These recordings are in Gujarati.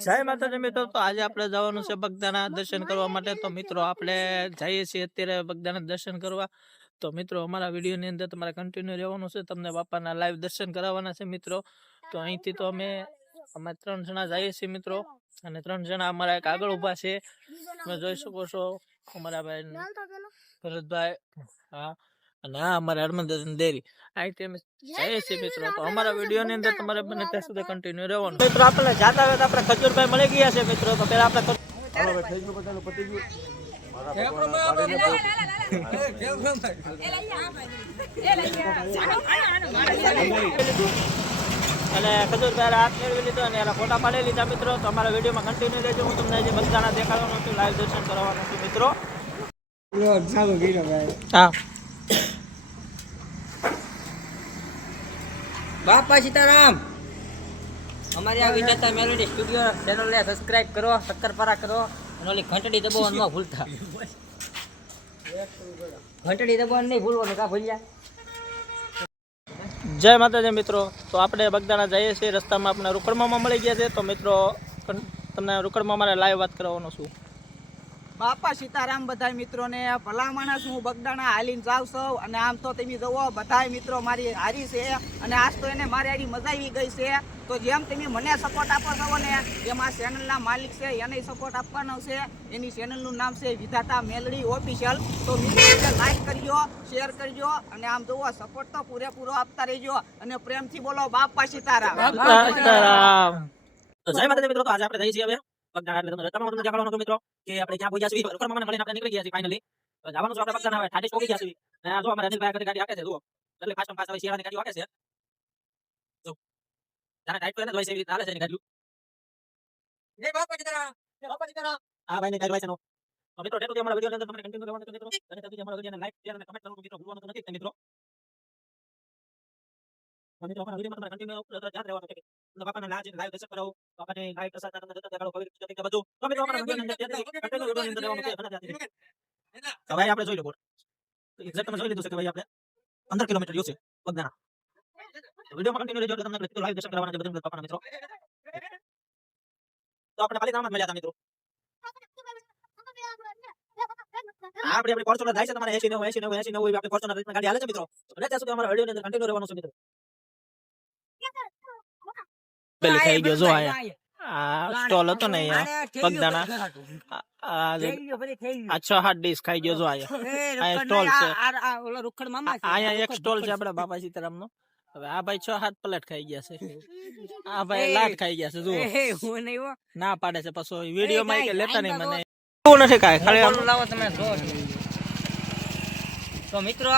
જય માતાજી મિત્રો, તો આજે આપણે જવાનું છે બગદાના દર્શન કરવા માટે. તો મિત્રો, આપણે જઈએ છીએ અત્યારે બગદાના દર્શન કરવા. તો મિત્રો, અમારા વિડીયોની અંદર તમારે કન્ટિન્યુ રહેવાનું છે. તમને બાપાના લાઈવ દર્શન કરાવવાના છે મિત્રો. તો અહીંથી તો અમે અમે ત્રણ જણા જઈએ છીએ મિત્રો. અને ત્રણ જણા અમારા એક આગળ ઊભા છે. તમે જોઈ શકો છો અમારા ભાઈ ભરતભાઈ, હા. અને આ અમારા હરમંદર દેરી. આ અમે જય શ્રી મિત્રો. તો અમારા વીડિયો ની અંદર તમારે બને ત્યાં સુધી કન્ટિન્યુ રહેવાનું. મિત્રો આપણે જાતા હોય તો આપણે ખજૂરભાઈ મળી ગયા છે મિત્રો. તો પેલા આપણે ખજૂર- અને ખજૂરભાઈ હાથ મેળવી લીધો અને એના ફોટા પાડી લીધા મિત્રો. તો અમારા વિડીયોમાં કન્ટિન્યુ રહેજો. હું તમને જે બધાના દેખાડવાનું છું લાઈવ દર્શન કરવાનું છું મિત્રો. હા. બાપા સીતારામ. અમારી આ વિજેતા મેલોડી સ્ટુડિયો ચેનલને સબસ્ક્રાઇબ કરો, શક્કરપારા કરો, અને ઓલી ઘંટડી દબાવવાનું ન ભૂલતા. ઘંટડી દબાવવાનું નહીં ભૂલવાનું, કા ભૂલ્યા? જય માતાજી મિત્રો. તો આપણે બગદાણા જઈએ છીએ. રસ્તામાં આપણે રોકડમાં મળી ગયા છે. તો મિત્રો તમને રોકડમાં મારે લાઈવ વાત કરવાનો છું. બાપા સીતારામ બધા મિત્રોને ભલા માણસ હું બગદાણા હાલીને જાઉં છું અને આમ તો તમે જુઓ બધા મિત્રો મારી હારી છે અને આજ તો એને મારી હારી મજા આવી ગઈ છે. તો જેમ તમે મને સપોર્ટ આપો છો ને જેમ આ ચેનલના માલિક છે એને સપોર્ટ આપવાનો છે. એની ચેનલનું નામ છે વિધાતા મેલડી ઓફિશિયલ તો મિત્રો લાઈક કરજો શેર કરજો અને આમ જુઓ સપોર્ટ તો પૂરેપૂરો આપતા રહેજો અને પ્રેમથી બોલો બાપા સીતારામ. સીતારામ. જય માતાજી મિત્રો તો આજે આપણે જઈએ છીએ હવે તમને હતું મિત્રો કે આપણે ક્યાં પહોંચ્યા છીએ રોકડમાં મને મળીને આપણે નીકળી ગયા છીએ ફાઇનલી જવાનું આપણે બગદાણા હવે ઠાઠી પહોંચી ગયા છીએ. અને જો અમારે અનિલભાઈ આગળ ગાડી હાકે છે જુઓ. એટલે ફાસ્ટ ફાસ્ટ હવે શિયાળાની ગાડી હાકે છે. જો. જાણે ટાઈટ તો એને છે એવી રીતે છે એની ગાડીઓ. બાપા સીતારામ જય બાપા સીતારામ આ ભાઈને ગાડી હોય નો તો મિત્રો ડેટો અમારા વીડિયો અંદર તમને કન્ટિન્યુ કરવાનું છે મિત્રો. અને ત્યાંથી અમારા વિડીયોને લાઈક શેર અને કમેન્ટ કરવાનું મિત્રો ભૂલવાનું નથી મિત્રો. તો તો તો આપણે જોઈ લો બોર્ડ એક્ઝેક્ટ તમે જોઈ લીધું છે કે ભાઈ, આપણે 15 કિલોમીટર રહ્યું છે બગદાણા વિડીયોમાં કન્ટિન્યુ તમને તો આપણે ખાલી નામ જ મળ્યા હતા, મિત્રો. આપણે જાય છે તમારે એસી નવ એસી નવ એસી નવ આપણે ફોર્ચ્યુનર ગાડી હાલે છે, મિત્રો. કન્ટિન્યુ રહેવાનું છે, મિત્રો. પેલી ખાઈ ગયો જો આયા આ સ્ટોલ હતો ને અહીંયા બગદાણા આ- આ જે- આ છ સાત ડીશ ખાઈ ગયો જો આયા આ સ્ટોલ છે ઓલો રૂખડ મામા આ- અહીંયા એક સ્ટોલ છે આપડા બાપા સીતારામ નો હવે આ ભાઈ છ સાત પ્લેટ ખાઈ ગયા છે આ ભાઈ લાટ ખાઈ ગયા છે જુઓ હું નહીં હો. ના પાડે છે પછી વીડિયો માં એ કે ભાઈ, લેતા નહીં આઈને મને એવું નથી કાંઈ ખાલી આમ બોલો લાવો તમે જો તો મિત્રો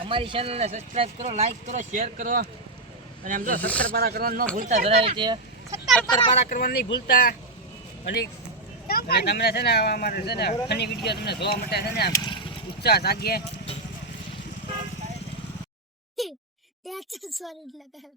અમારી ચેનલને સબસ્ક્રાઇબ કરો લાઈક કરો શેર કરો અને આમ જો સત્તર પાના કરવાનું ન ભૂલતા ધરાવે છે. સત્તર પાના કરવાનું નહીં ભૂલતા. અને તમને છે ને અમારે છે ને ફની વીડિયો તમને જોવા માટે છે ને આમ ઉત્સાહ જાગીએ સોરી લગાવ્યો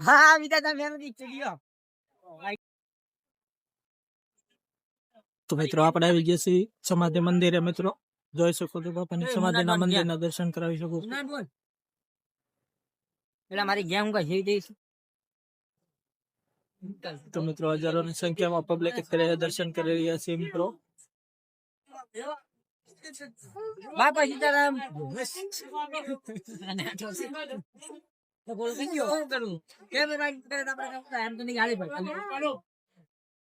હા. વિદાતા મેમરી સ્ટુડિયો તો મિત્રો આપણે આવી ગયા છીએ સમાધિ મંદિરે. મિત્રો જોઈ શકો છો બાપાની સમાધિના મંદિરના દર્શન કરાવી શકો. છો એટલે મારી ગેમ કા જીવી જઈશ તો મિત્રો હજારોની સંખ્યામાં પબ્લિક અત્યારે દર્શન કરી રહ્યા છે મિત્રો. બાપા સીતારામ. તો બોલ કઈ શું કરું? કેમેરા કરે આપણે એમ તો ગાડી પર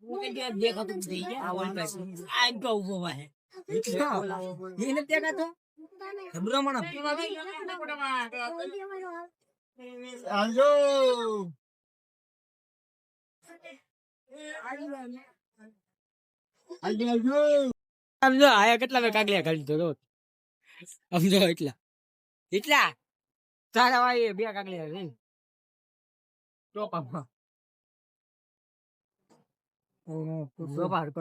હું કઈ ગયા દેખાતું નથી આ ઓલ પેક આ એક ઊભો વાહે એને દેખાતો? ભ્રમણ. સમજો આયા કેટલા મે કાગલિયા કાઢી તો સમજો એટલા. એટલા? તારા વાય બે કાગલિયા રે ટોપામાં. ટોપા હરકો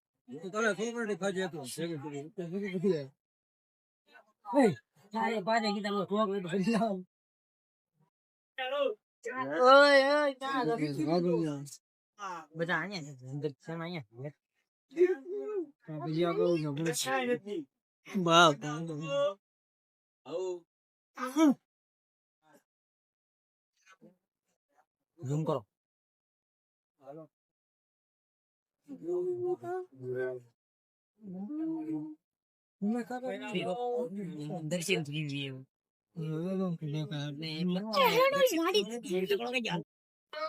તારે છોકરાને ખાજે તો તારે પાછે કીધા મને ઠોક નહીં ભરી લાવ બધા અહીંયા છે છે અહીંયા બીજી આગળ ઝઘડો છે બાપ ઝૂમ કરો દર્શન થઈ ગયું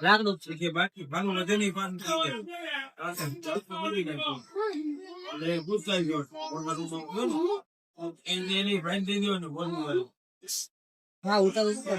લાગડું કે બાકી ભાનું નથી નહીં પાન થઈ ગયા ને એને ફ્રેન્ડ થઈ ગયો ને ફોનમાં હા ઉતાર ઉતાર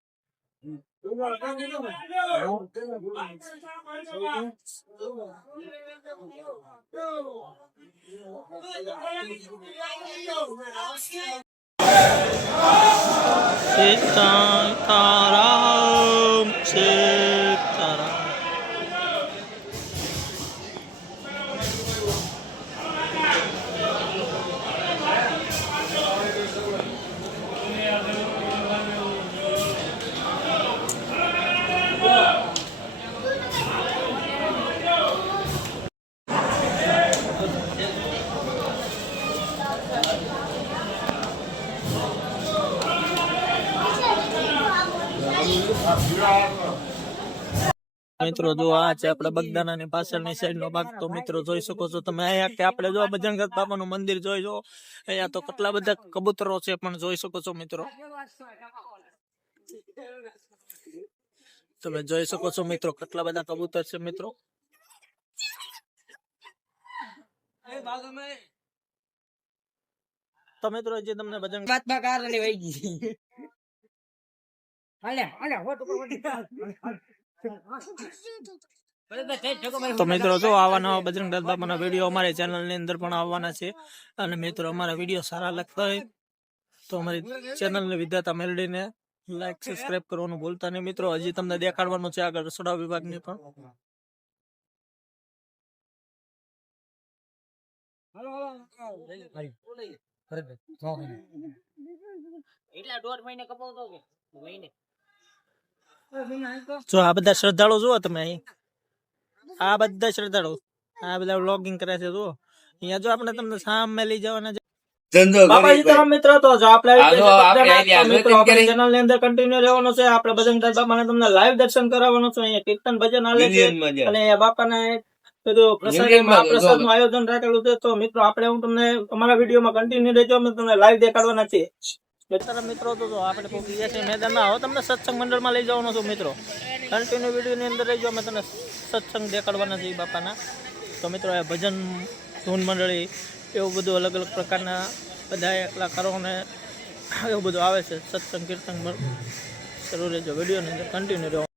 બધી વાત મિત્રો જો આ છે આપડે બગદાના ની પાછળની સાઈડ નો ભાગ તો મિત્રો જોઈ શકો છો તમે. અહીંયા કે આપણે જો ભજનગત બાપાનું મંદિર જોઈ જો. અહીંયા તો કેટલા બધા કબૂતરો છે પણ જોઈ શકો છો મિત્રો. તમે જોઈ શકો છો મિત્રો કેટલા બધા કબૂતર છે મિત્રો. તો મિત્રો જે તમને ભજન વાતમાં કાર લઈ ગઈ. હાલે હાલે હોટ ઉપર તો મિત્રો જો આવા નવા બજરંગ દાસ બાપાના વીડિયો અમારી ચેનલની અંદર પણ આવવાના છે. અને મિત્રો અમારા વીડિયો સારા લાગતા હોય તો અમારી ચેનલ ને વિદ્યાતા મેલડીને લાઈક સબસ્ક્રાઇબ કરવાનું ભૂલતા નહીં. મિત્રો હજી તમને દેખાડવાનું છે આગળ રસોડા વિભાગની પણ. એટલા દોઢ મહિને કપાવતો કે? મહિને? જો આ બધા શ્રદ્ધાળુ જુઓ તમે અહીં. આ બધા શ્રદ્ધાળુ. આ બધા વ્લોગિંગ કરે છે જુઓ. અહીંયા જો આપણે તમને સામે લઈ જવાના છે. બાપા સીતારામ મિત્રો તો જો આપણે ચેનલની અંદર કન્ટિન્યુ રહેવાનું છે. આપણે ભજનદાસ બાપાને તમને લાઈવ દર્શન કરાવવાનું છે. અહીંયા કીર્તન ભજન હાલે છે. અને બાપાને બધું પ્રસાદ મહાપ્રસાદનું આયોજન રાખેલું છે. તો મિત્રો આપણે હું તમને અમારા વિડીયોમાં કન્ટિન્યુ રહેજો. અમે તમને લાઈવ દેખાડવાના છીએ. મિત્ર, મિત્રો, તો આપણે પહોંચી ગયા મેદાનમાં હવે તમને સત્સંગ મંડળમાં લઈ જવાનો છું, મિત્રો. કન્ટિન્યુ વિડીયોની અંદર રહેજો, અમે તમને સત્સંગ દેખાડવાના છીએ બાપાના. તો મિત્રો, આ ભજન, ધૂન મંડળી, એવું બધું અલગ અલગ પ્રકારના બધા કલાકારોને એવું બધું આવે છે. સત્સંગ, કીર્તન, શરૂ રહેજો, વિડીયોની અંદર કન્ટિન્યુ રહો.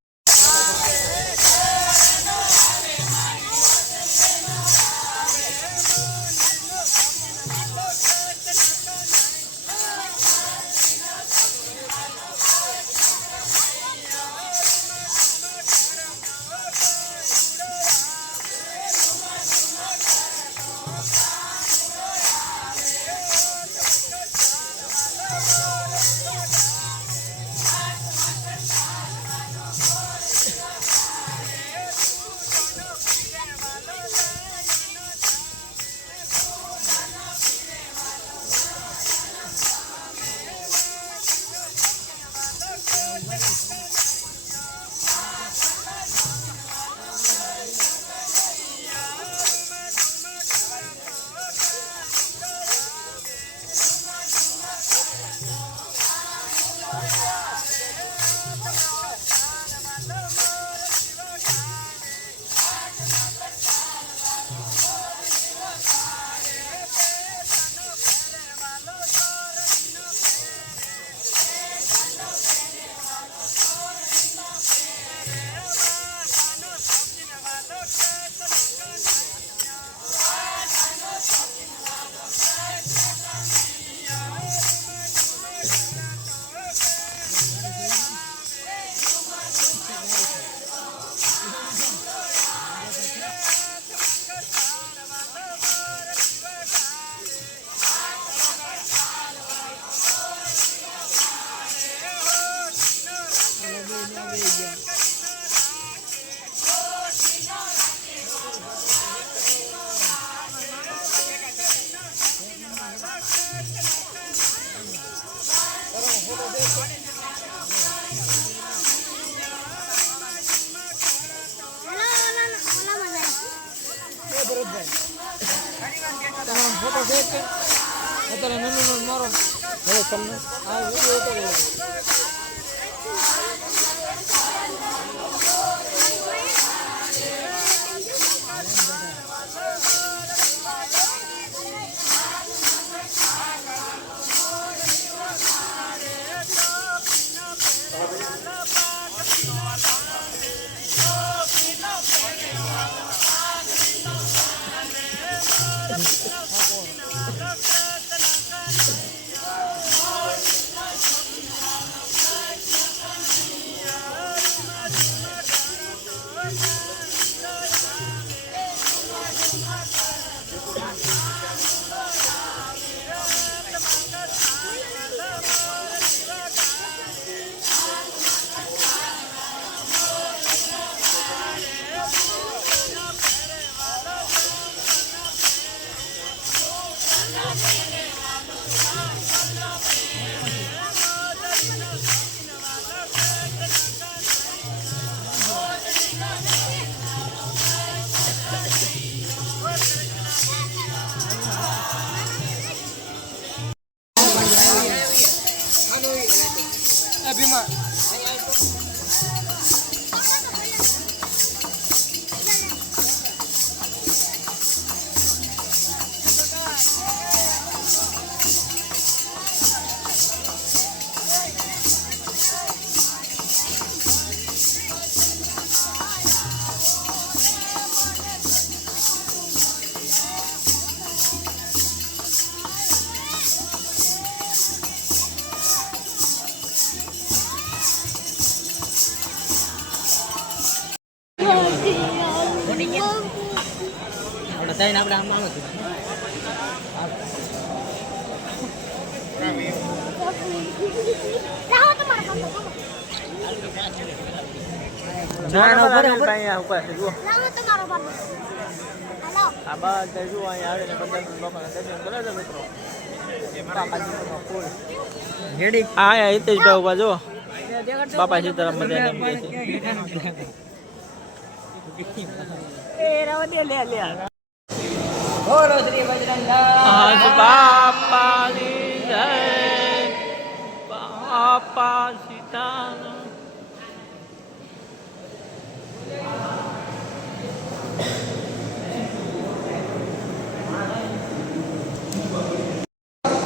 Yeah. બાપાજીનો આપણે આમ આ અહીંયા હિતેશભાઈ ઊભા જુઓ. બાપા સીતારામ બધા એમ કહે છે. બોલો શ્રી બજરંગ બાપાની બાપા સીતા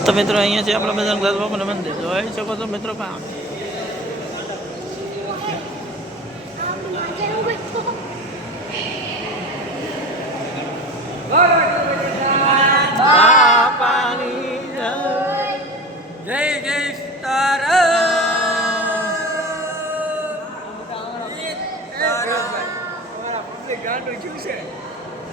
તો મિત્રો અહીંયા છે આપણા બધા ગ્લાસ બાપાનું મંદિર. જોઈ શકો છો મિત્રો કામ બાપાની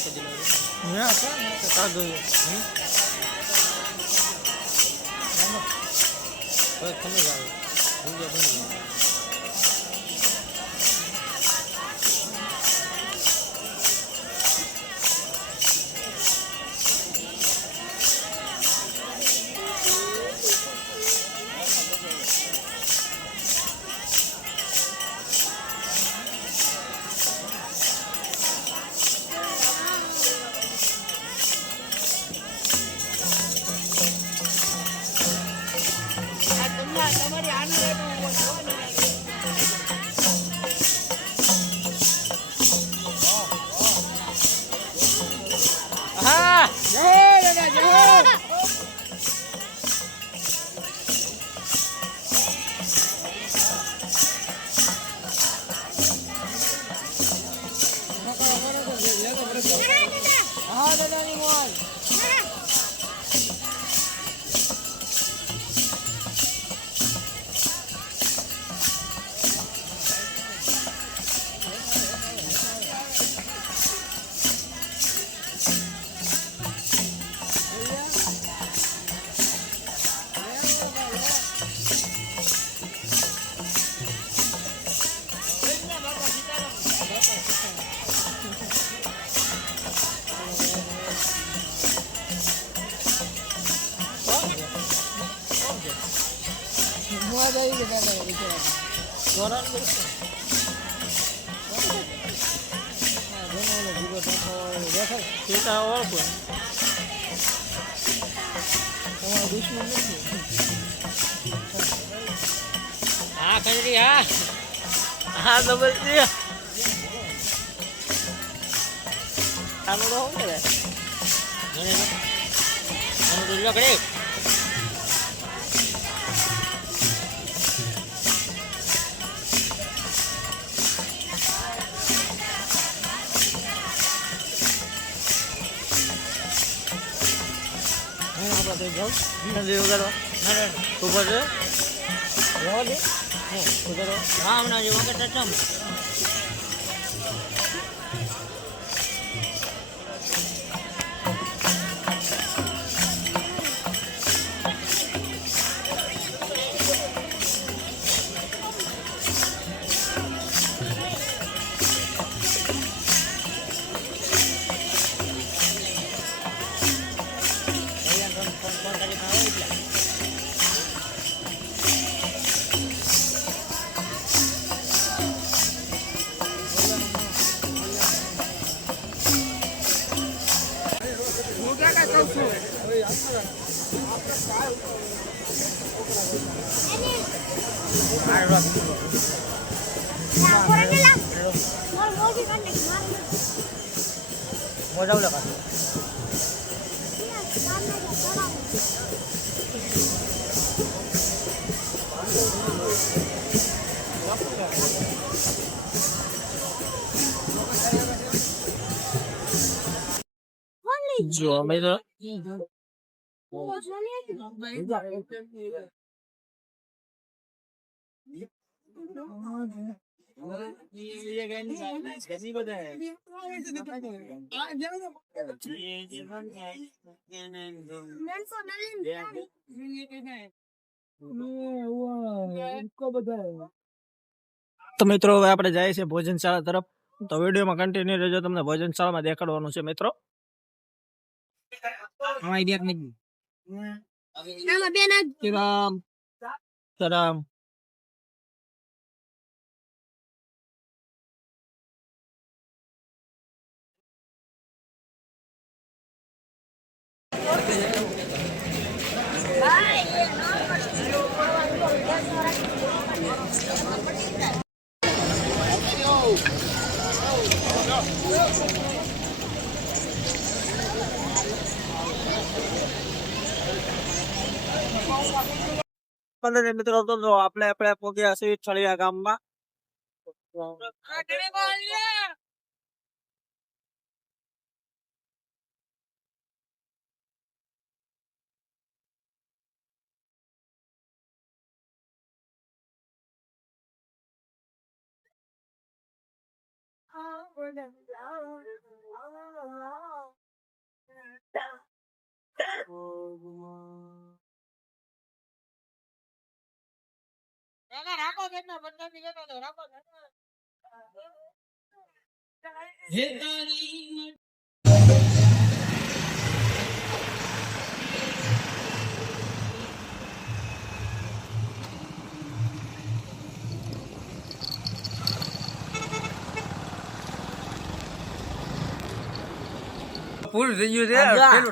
ના કાગળ હવે ખમી જાવ વીડિયો બની જાય. સીતા ઓળખો હા ખંડરી હા હા ડબલ છે. કાનુડો શું કરે મને મને દુર્લો કરે નથી વગાડવા ઉપર છે હા હમણાં જો અમે તો તો મિત્રો હવે આપણે જઈએ છીએ ભોજનશાળા તરફ. તો વિડીયોમાં કન્ટિન્યુ રહેજો તમને ભોજનશાળામાં દેખાડવાનું છે મિત્રો. અમારી બેક નહીં આમાં બે નાખ રામ રામ પંદર મિત્રો તો જો આપણે આપણે પહોંચ્યા છીએ છળિયા ગામમાં. સમજો,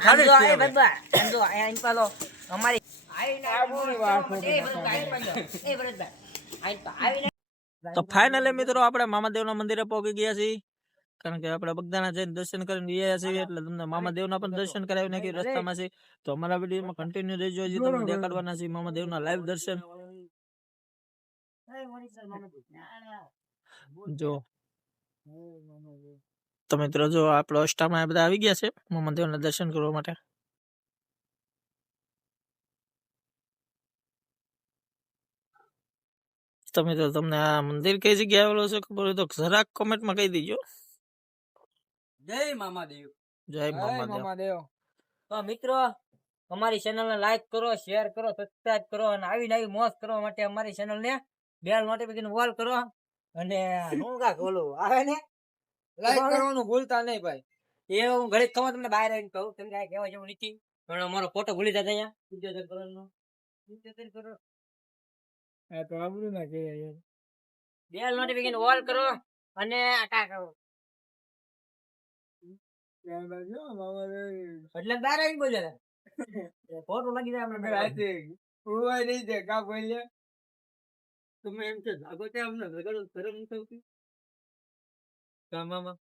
સમજો, એ બધા, સમજો, અહીંયા અહીં પાલો, અમારી આવીને એ બધું આવીને પાડો. એ ભરતભાઈ, આવીને પા- આવીને તો ફાઇનલી મિત્રો આપણે મામાદેવના મંદિરે પહોંચી ગયા છીએ. કારણ કે આપણે બગદાના જઈને દર્શન કરીને ગયા છીએ, એટલે તમને મામાદેવના પણ દર્શન કરાવી નાખી રસ્તામાં છે તો અમારા વિડીયોમાં કન્ટિન્યુ રહેજો, હજી તમને દેખાડવાના છે મામાદેવના લાઈવ દર્શન. જો. તો મિત્રો, જો આપણો અષ્ટામાં બધા આવી ગયા છે, મામાદેવના દર્શન કરવા માટે. તો તમને આ મંદિર કઈ જગ્યાએ આવેલો છે ખબર હોય તો જરાક કોમેન્ટમાં કહી દેજો. જય મામાદેવ. જય મામાદેવ. તો મિત્રો અમારી ચેનલને લાઈક કરો શેર કરો સબસ્ક્રાઇબ કરો અને આવી નવી મોજ કરવા માટે અમારી ચેનલને બેલ નોટિફિકેશન ઓલ કરો અને હું કા ઓલું આવે ને? લાઈક કરવાનું ભૂલતા નહીં ભાઈ. એ હું ઘડીક ખબર તમને બહાર આવીને કહું તમને કાંઈ કહેવા જેવું નથી. પણ અમારો ફોટો ભૂલી જતા અહીંયા. પંચોતેર ના કે યાર. બેલ નોટિફિકેશન ઓલ કરો અને આટા કરો. એટલે બાર આવી બોલ્યા ફોટો લાગી જાય આપણે તમે એમ છે લાગો ત્યાં અમને વગાડો નથી થતું કામામાં